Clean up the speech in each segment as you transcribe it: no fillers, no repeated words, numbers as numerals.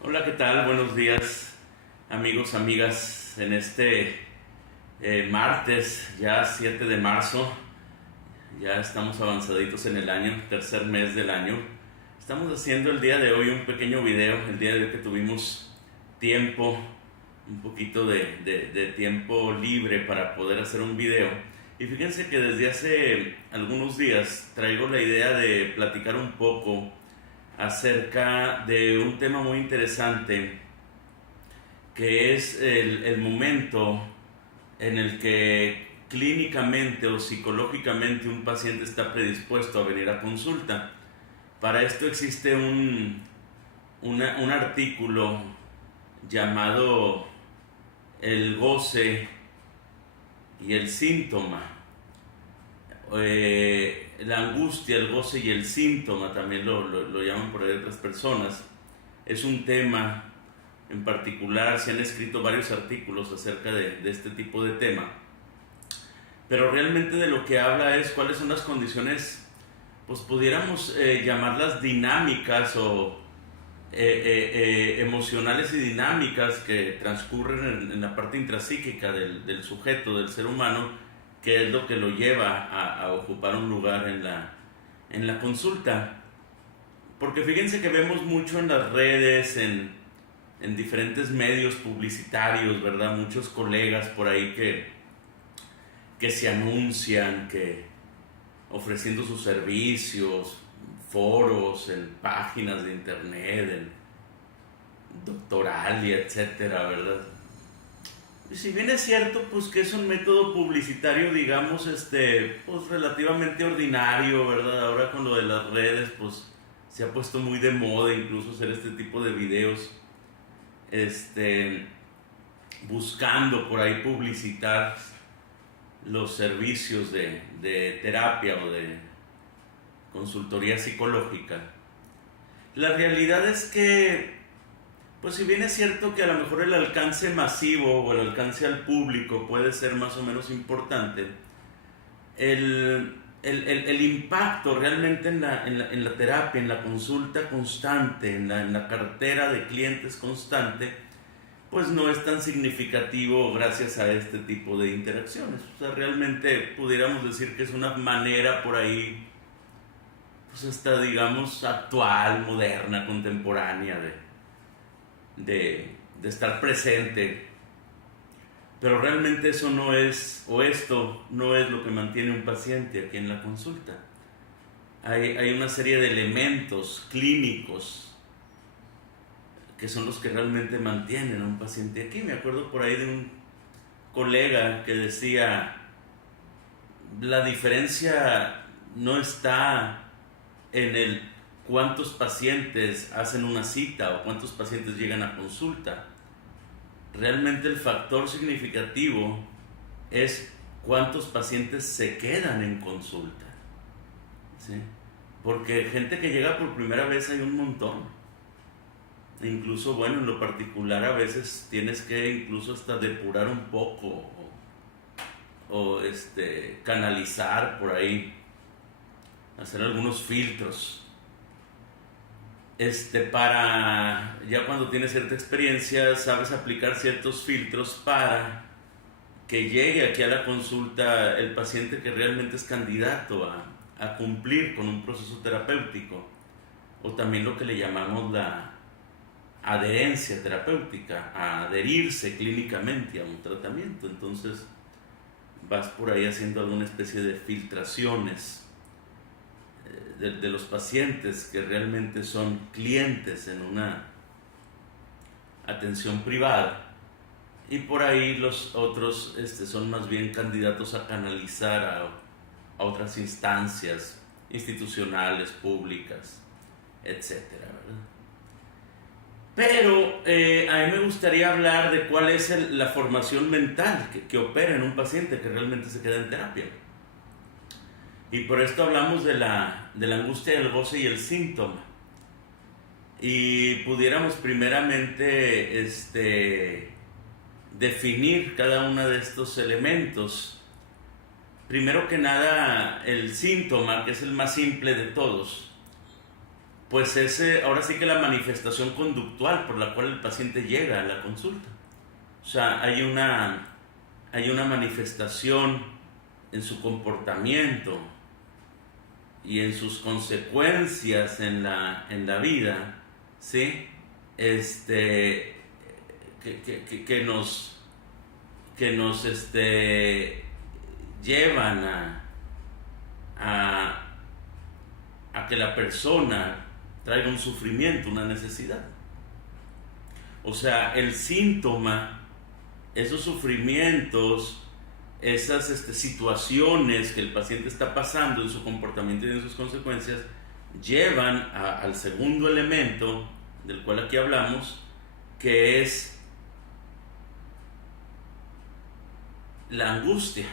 Hola, ¿qué tal? Buenos días, amigos, amigas. En este martes, ya 7 de marzo, ya estamos avanzaditos en el año, tercer mes del año. Estamos haciendo el día de hoy un pequeño video, el día de hoy que tuvimos tiempo, un poquito de tiempo libre para poder hacer un video. Y fíjense que desde hace algunos días traigo la idea de platicar un poco acerca de un tema muy interesante que es el momento en el que clínicamente o psicológicamente un paciente está predispuesto a venir a consulta. Para esto existe un artículo llamado El goce y el síntoma. La angustia, el goce y el síntoma, también lo llaman por ahí otras personas. Es un tema en particular, se han escrito varios artículos acerca de este tipo de tema, pero realmente de lo que habla es cuáles son las condiciones, pues pudiéramos llamarlas dinámicas o emocionales y dinámicas que transcurren en la parte intrapsíquica del sujeto, del ser humano, que es lo que lo lleva a ocupar un lugar en la consulta. Porque fíjense que vemos mucho en las redes, en diferentes medios publicitarios, ¿verdad? Muchos colegas por ahí que se anuncian, que ofreciendo sus servicios, foros, en páginas de internet, en Doctoralia, etcétera, ¿verdad? Y si bien es cierto, pues que es un método publicitario, digamos, pues relativamente ordinario, ¿verdad? Ahora con lo de las redes, pues se ha puesto muy de moda incluso hacer este tipo de videos, buscando por ahí publicitar los servicios de terapia o de consultoría psicológica. La realidad es que, pues si bien es cierto que a lo mejor el alcance masivo o el alcance al público puede ser más o menos importante, el impacto realmente en la terapia, en la consulta constante, en la cartera de clientes constante, pues no es tan significativo gracias a este tipo de interacciones. O sea, realmente pudiéramos decir que es una manera por ahí, pues hasta digamos actual, moderna, contemporánea de estar presente. Pero realmente eso no es, o esto no es lo que mantiene un paciente aquí en la consulta. Hay una serie de elementos clínicos que son los que realmente mantienen a un paciente aquí. Me acuerdo por ahí de un colega que decía, la diferencia no está en el cuántos pacientes hacen una cita o cuántos pacientes llegan a consulta. Realmente el factor significativo es cuántos pacientes se quedan en consulta, ¿sí? Porque gente que llega por primera vez hay un montón. Incluso, bueno, en lo particular a veces tienes que incluso hasta depurar un poco o canalizar por ahí, hacer algunos filtros. Para ya cuando tienes cierta experiencia, sabes aplicar ciertos filtros para que llegue aquí a la consulta el paciente que realmente es candidato a cumplir con un proceso terapéutico, o también lo que le llamamos la adherencia terapéutica, a adherirse clínicamente a un tratamiento. Entonces vas por ahí haciendo alguna especie de filtraciones de los pacientes que realmente son clientes en una atención privada, y por ahí los otros son más bien candidatos a canalizar a otras instancias institucionales, públicas, etcétera, ¿verdad? Pero a mí me gustaría hablar de cuál es la formación mental que opera en un paciente que realmente se queda en terapia. Y por esto hablamos de la angustia, el goce y el síntoma. Y pudiéramos primeramente definir cada uno de estos elementos. Primero que nada, el síntoma, que es el más simple de todos, pues es ahora sí que la manifestación conductual por la cual el paciente llega a la consulta. O sea, hay una manifestación en su comportamiento y en sus consecuencias en la vida, ¿sí? Que nos llevan a que la persona traiga un sufrimiento, una necesidad. O sea, el síntoma, esos sufrimientos, esas situaciones que el paciente está pasando en su comportamiento y en sus consecuencias, llevan al segundo elemento del cual aquí hablamos, que es la angustia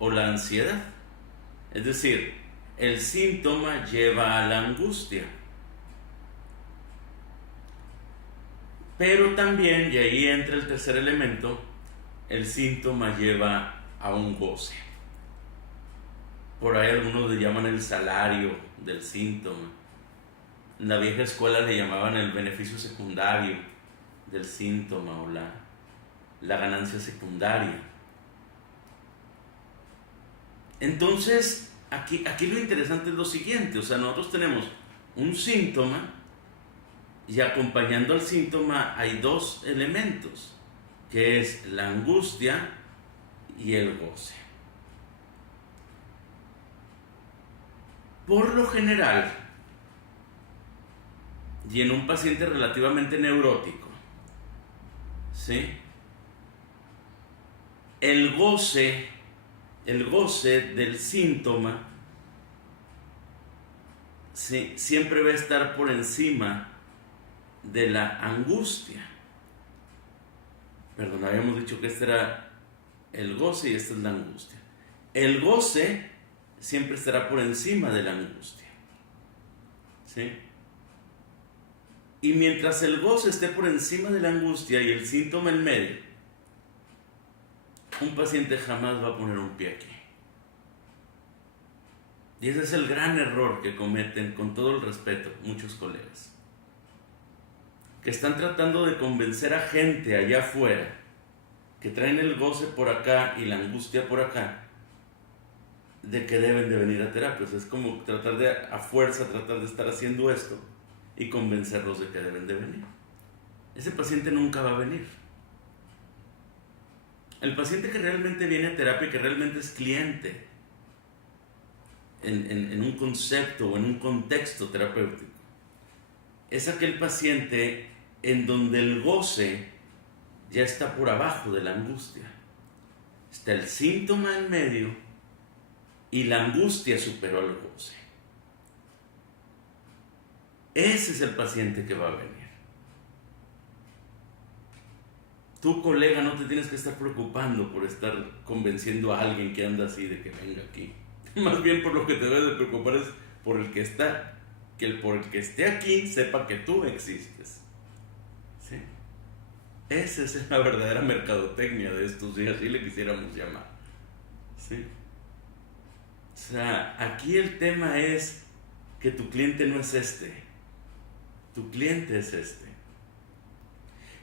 o la ansiedad. Es decir, el síntoma lleva a la angustia. Pero también, y ahí entra el tercer elemento, el síntoma lleva a un goce. Por ahí algunos le llaman el salario del síntoma. En la vieja escuela le llamaban el beneficio secundario del síntoma o la ganancia secundaria. Entonces, aquí lo interesante es lo siguiente, o sea, nosotros tenemos un síntoma y acompañando al síntoma hay dos elementos, que es la angustia y el goce. Por lo general, y en un paciente relativamente neurótico, ¿sí? El goce del síntoma, ¿sí?, siempre va a estar por encima de la angustia. Perdón, habíamos dicho que este era el goce y esta es la angustia. El goce siempre estará por encima de la angustia, ¿sí? Y mientras el goce esté por encima de la angustia y el síntoma en medio, un paciente jamás va a poner un pie aquí. Y ese es el gran error que cometen, con todo el respeto, muchos colegas, que están tratando de convencer a gente allá afuera que traen el goce por acá y la angustia por acá, de que deben de venir a terapia. O sea, es como tratar de, a fuerza, tratar de estar haciendo esto y convencerlos de que deben de venir. Ese paciente nunca va a venir. El paciente que realmente viene a terapia, que realmente es cliente en un concepto o en un contexto terapéutico, es aquel paciente en donde el goce ya está por abajo de la angustia. Está el síntoma en medio y la angustia superó al goce. Ese es el paciente que va a venir. Tu colega no te tienes que estar preocupando por estar convenciendo a alguien que anda así de que venga aquí. Más bien por lo que te debes de preocupar es por el que está, por el que esté aquí sepa que tú existes. ¿Sí? Esa es la verdadera mercadotecnia de estos días, si le quisiéramos llamar. ¿Sí? O sea, aquí el tema es que tu cliente no es este, tu cliente es este.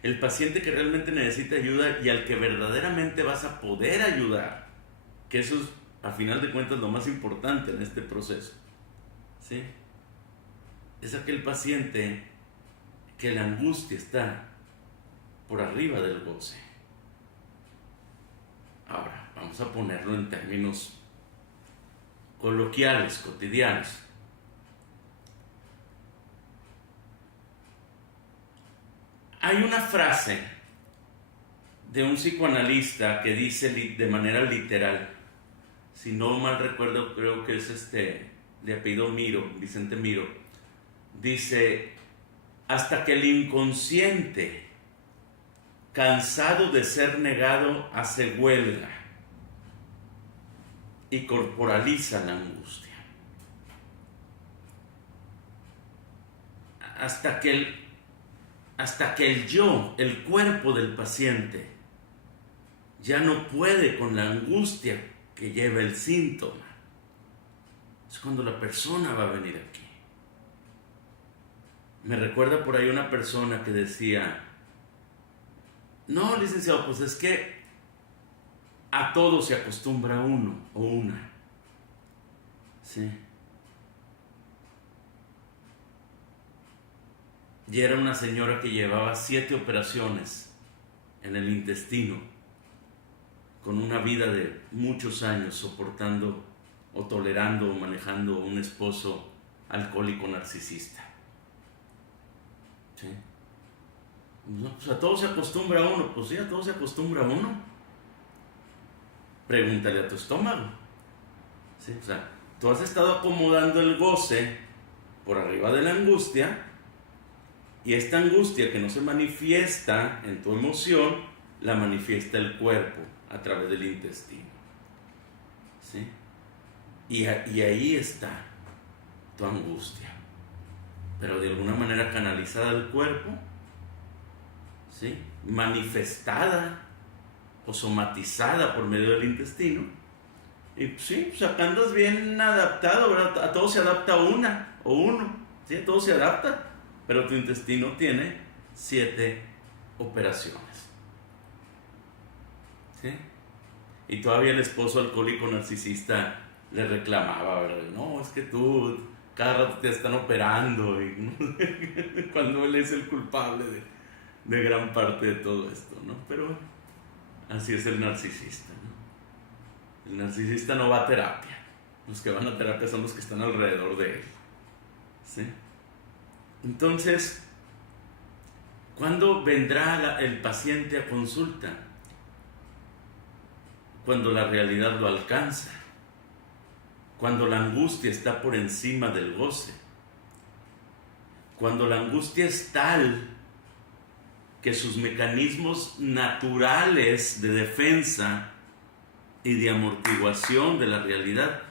El paciente que realmente necesita ayuda y al que verdaderamente vas a poder ayudar, que eso es, a final de cuentas, lo más importante en este proceso, ¿sí?, es aquel paciente que la angustia está por arriba del goce. Ahora, vamos a ponerlo en términos coloquiales, cotidianos. Hay una frase de un psicoanalista que dice de manera literal, si no mal recuerdo, creo que es de apellido Miro, Vicente Miro, dice: hasta que el inconsciente, cansado de ser negado, hace huelga y corporaliza la angustia. Hasta que el yo, el cuerpo del paciente, ya no puede con la angustia que lleva el síntoma, es cuando la persona va a venir aquí. Me recuerda por ahí una persona que decía, no, licenciado, pues es que a todo se acostumbra uno o una. Sí. Y era una señora que llevaba 7 operaciones en el intestino, con una vida de muchos años soportando o tolerando o manejando un esposo alcohólico narcisista. ¿Sí? No, pues a todo se acostumbra uno. Pues sí, a todo se acostumbra uno. Pregúntale a tu estómago. ¿Sí? O sea, tú has estado acomodando el goce por arriba de la angustia, y esta angustia que no se manifiesta en tu emoción, la manifiesta el cuerpo a través del intestino. ¿Sí? Y ahí está tu angustia, pero de alguna manera canalizada al cuerpo, ¿sí? Manifestada o somatizada por medio del intestino. Y sí, pues acá andas bien adaptado, ¿verdad? A todo se adapta una o uno, ¿sí? A todo se adapta, pero tu intestino tiene 7 operaciones, ¿sí? Y todavía el esposo alcohólico narcisista le reclamaba, ¿verdad? No, es que tú cada rato te están operando, y, ¿no? Cuando él es el culpable de gran parte de todo esto, ¿no? Pero bueno, así es el narcisista, ¿no? El narcisista no va a terapia. Los que van a terapia son los que están alrededor de él, ¿sí? Entonces, ¿cuándo vendrá el paciente a consulta? Cuando la realidad lo alcanza, cuando la angustia está por encima del goce, cuando la angustia es tal que sus mecanismos naturales de defensa y de amortiguación de la realidad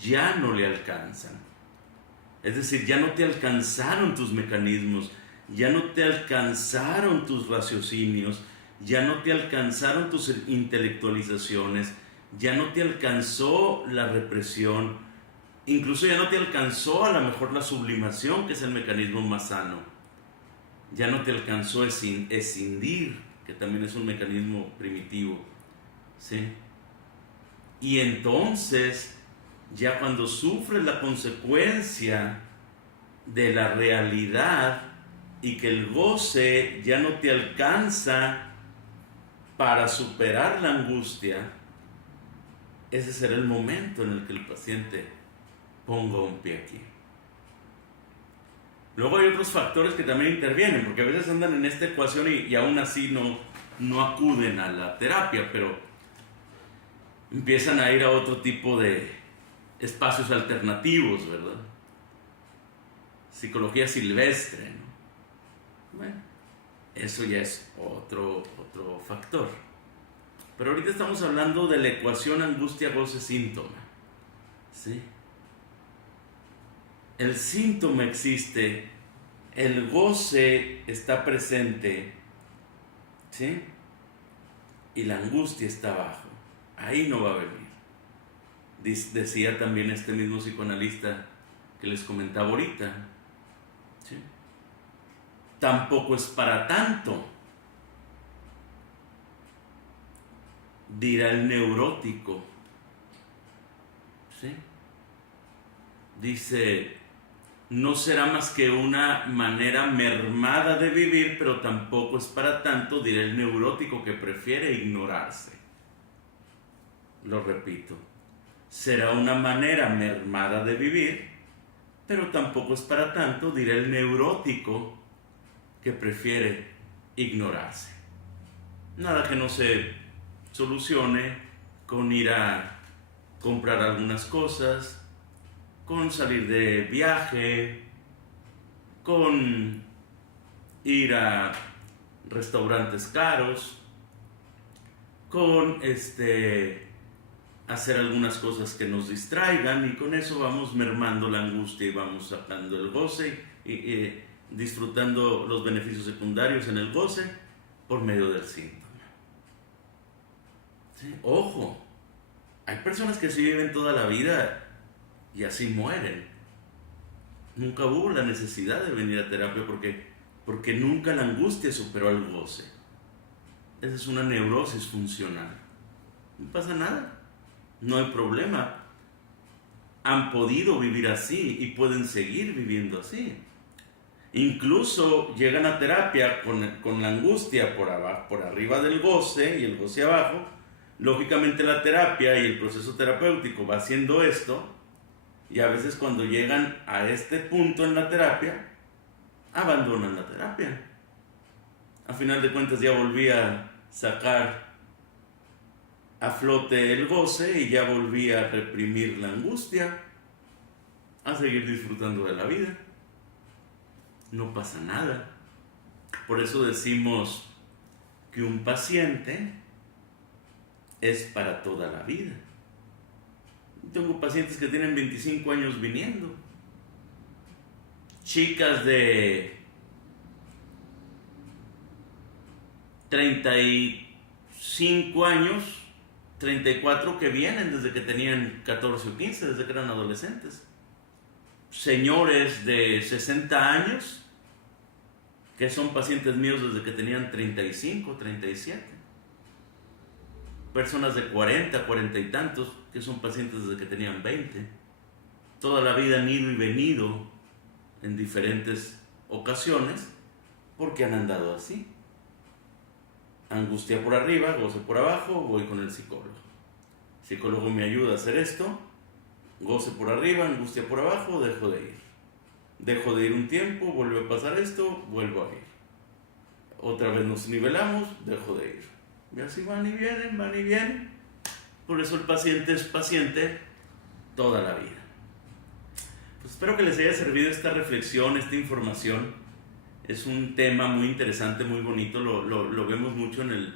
ya no le alcanzan. Es decir, ya no te alcanzaron tus mecanismos, ya no te alcanzaron tus raciocinios, ya no te alcanzaron tus intelectualizaciones, ya no te alcanzó la represión, incluso ya no te alcanzó a lo mejor la sublimación, que es el mecanismo más sano. Ya no te alcanzó escindir, que también es un mecanismo primitivo, ¿sí? Y entonces, ya cuando sufres la consecuencia de la realidad y que el goce ya no te alcanza para superar la angustia, ese será el momento en el que el paciente ponga un pie aquí. Luego hay otros factores que también intervienen, porque a veces andan en esta ecuación y aún así no acuden a la terapia, pero empiezan a ir a otro tipo de espacios alternativos, ¿verdad? Psicología silvestre, ¿no? Bueno, eso ya es otro factor. Pero ahorita estamos hablando de la ecuación angustia, goce, síntoma, ¿sí? El síntoma existe, el goce está presente, ¿sí? Y la angustia está abajo. Ahí no va a venir. Decía también este mismo psicoanalista que les comentaba ahorita, ¿sí? Tampoco es para tanto, dirá el neurótico, ¿sí? Dice, no será más que una manera mermada de vivir, pero tampoco es para tanto, dirá el neurótico que prefiere ignorarse. Lo repito, será una manera mermada de vivir, pero tampoco es para tanto, dirá el neurótico que prefiere ignorarse. Nada que no se solucione con ir a comprar algunas cosas, con salir de viaje, con ir a restaurantes caros, con hacer algunas cosas que nos distraigan, y con eso vamos mermando la angustia y vamos sacando el goce y disfrutando los beneficios secundarios en el goce por medio del síntoma. ¿Sí? Ojo, hay personas que sí viven toda la vida y así mueren. Nunca hubo la necesidad de venir a terapia porque nunca la angustia superó al goce. Esa es una neurosis funcional. No pasa nada, no hay problema. Han podido vivir así y pueden seguir viviendo así. Incluso llegan a terapia con la angustia por abajo, por arriba del goce y el goce abajo. Lógicamente la terapia y el proceso terapéutico va haciendo esto, y a veces cuando llegan a este punto en la terapia, abandonan la terapia. A final de cuentas ya volví a sacar a flote el goce y ya volví a reprimir la angustia, a seguir disfrutando de la vida. No pasa nada. Por eso decimos que un paciente es para toda la vida. Tengo pacientes que tienen 25 años viniendo. Chicas de 35 años, 34 que vienen desde que tenían 14 o 15, desde que eran adolescentes. Señores de 60 años que son pacientes míos desde que tenían 35, 37. Personas de 40, 40 y tantos que son pacientes desde que tenían 20. Toda la vida han ido y venido en diferentes ocasiones porque han andado así. Angustia por arriba, goce por abajo, voy con el psicólogo. El psicólogo me ayuda a hacer esto, goce por arriba, angustia por abajo, dejo de ir. Dejo de ir un tiempo, vuelve a pasar esto, vuelvo a ir. Otra vez nos nivelamos, dejo de ir. Y así van y vienen, van y vienen. Por eso el paciente es paciente toda la vida. Pues espero que les haya servido esta reflexión, esta información. Es un tema muy interesante, muy bonito. Lo vemos mucho en el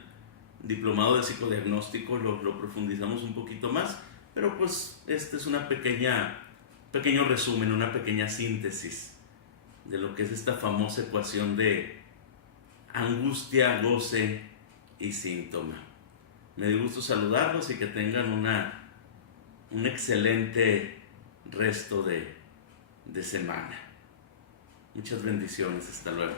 diplomado de psicodiagnóstico, lo profundizamos un poquito más. Pero pues este es pequeño resumen, una pequeña síntesis de lo que es esta famosa ecuación de angustia, goce y síntoma. Me dio gusto saludarlos y que tengan un excelente resto de semana. Muchas bendiciones, hasta luego.